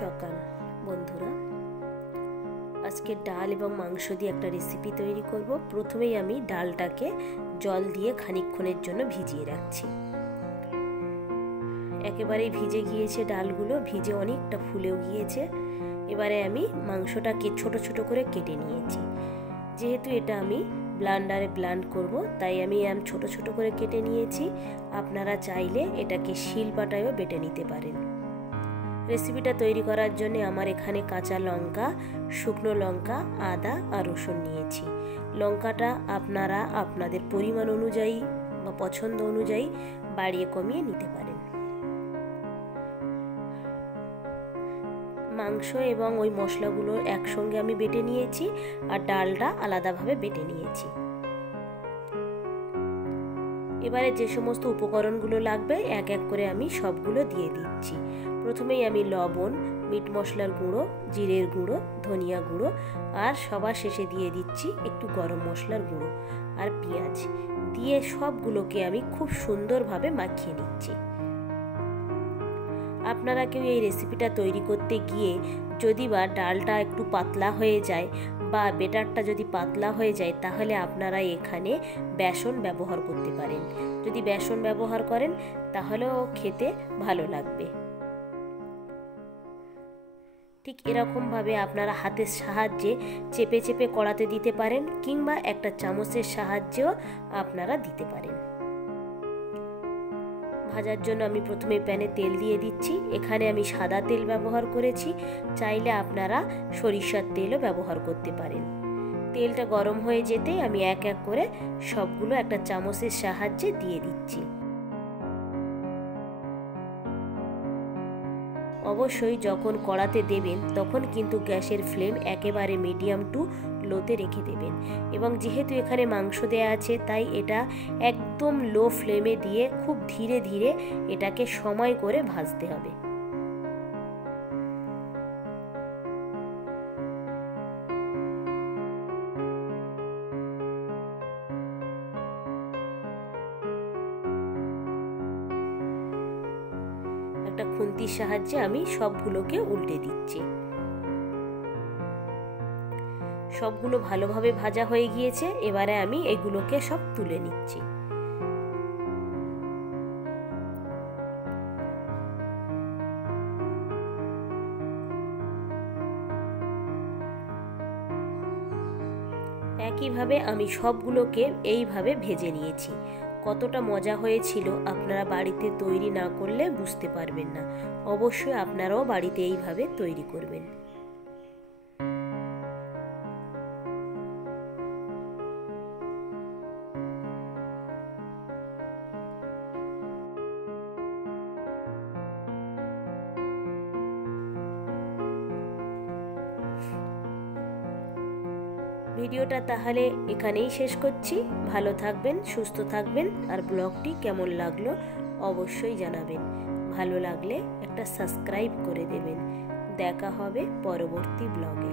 সকাল বন্ধুরা, আজকে ডাল এবং মাংস দিয়ে একটা রেসিপি তৈরি করব। প্রথমেই আমি ডালটাকে জল দিয়ে খানিকক্ষণের জন্য ভিজিয়ে রাখছি। একেবারেই ভিজে গিয়েছে ডালগুলো, ভিজে অনেকটা ফুলেও গিয়েছে। এবারে আমি মাংসটাকে ছোট ছোট করে কেটে নিয়েছি। যেহেতু এটা আমি ব্লান্ডারে ব্লান্ড করব, তাই আমি ছোট ছোট করে কেটে নিয়েছি। আপনারা চাইলে এটাকে শিলপাটায়ও বেটে নিতে পারেন। রেসিপিটা তৈরি করার জন্য আমার এখানে কাঁচা লঙ্কা, শুকনো লঙ্কা, আদা আর রসুন নিয়েছি। লঙ্কাটা আপনারা আপনাদের পরিমাণ অনুযায়ী বা পছন্দ অনুযায়ী বাড়িয়ে কমিয়ে নিতে পারেন। মাংস এবং ওই মশলাগুলো একসঙ্গে আমি বেটে নিয়েছি, আর ডালটা আলাদাভাবে বেটে নিয়েছি। এবারে যে সমস্ত উপকরণগুলো লাগবে এক এক করে আমি সবগুলো দিয়ে দিচ্ছি। প্রথমেই আমি লবণ, মিট মশলার গুঁড়ো, জিরের গুঁড়ো, ধনিয়া গুঁড়ো আর সবার শেষে দিয়ে দিচ্ছি একটু গরম মশলার গুঁড়ো আর পেঁয়াজ দিয়ে সবগুলোকে আমি খুব সুন্দরভাবে মাখিয়ে নিচ্ছি। আপনারা কেউ এই রেসিপিটা তৈরি করতে গিয়ে যদি বা ডালটা একটু পাতলা হয়ে যায় বা বেটারটা যদি পাতলা হয়ে যায়, তাহলে আপনারা এখানে বেসন ব্যবহার করতে পারেন। যদি বেসন ব্যবহার করেন তাহলেও খেতে ভালো লাগবে। ঠিক এরকমভাবে আপনারা হাতের সাহায্যে চেপে চেপে কড়াতে দিতে পারেন, কিংবা একটা চামচের সাহায্যেও আপনারা দিতে পারেন। ভাজার জন্য আমি প্রথমে প্যানে তেল দিয়ে দিচ্ছি। এখানে আমি সাদা তেল ব্যবহার করেছি, চাইলে আপনারা সরিষার তেলও ব্যবহার করতে পারেন। তেলটা গরম হয়ে যেতেই আমি এক এক করে সবগুলো একটা চামচের সাহায্যে দিয়ে দিচ্ছি। অবশ্যই যখন কড়াতে দেবেন তখন কিন্তু গ্যাসের ফ্লেম একেবারে মিডিয়াম টু লোতে রেখে দেবেন। এবং যেহেতু এখানে মাংস দেয়া আছে, তাই এটা একদম লো ফ্লেমে দিয়ে খুব ধীরে ধীরে এটাকে সময় করে ভাজতে হবে। একটা খুন্তির সাহায্যে আমি সবগুলোকে উল্টে দিচ্ছি। সবগুলো ভালোভাবে ভাজা হয়ে গিয়েছে। এবারে আমি এগুলোকে সব তুলে নিচ্ছি। একইভাবে আমি সবগুলোকে এইভাবে ভেজে নিয়েছি। কতটা মজা হয়েছিল আপনারা বাড়িতে তৈরি না করলে বুঝতে পারবেন না। অবশ্যই আপনারাও বাড়িতে এইভাবে তৈরি করবেন। ভিডিওটা তাহলে এখানেই শেষ করছি। ভালো থাকবেন, সুস্থ থাকবেন, আর ব্লগটি কেমন লাগলো অবশ্যই জানাবেন। ভালো লাগলে একটা সাবস্ক্রাইব করে দেবেন। দেখা হবে পরবর্তী ব্লগে।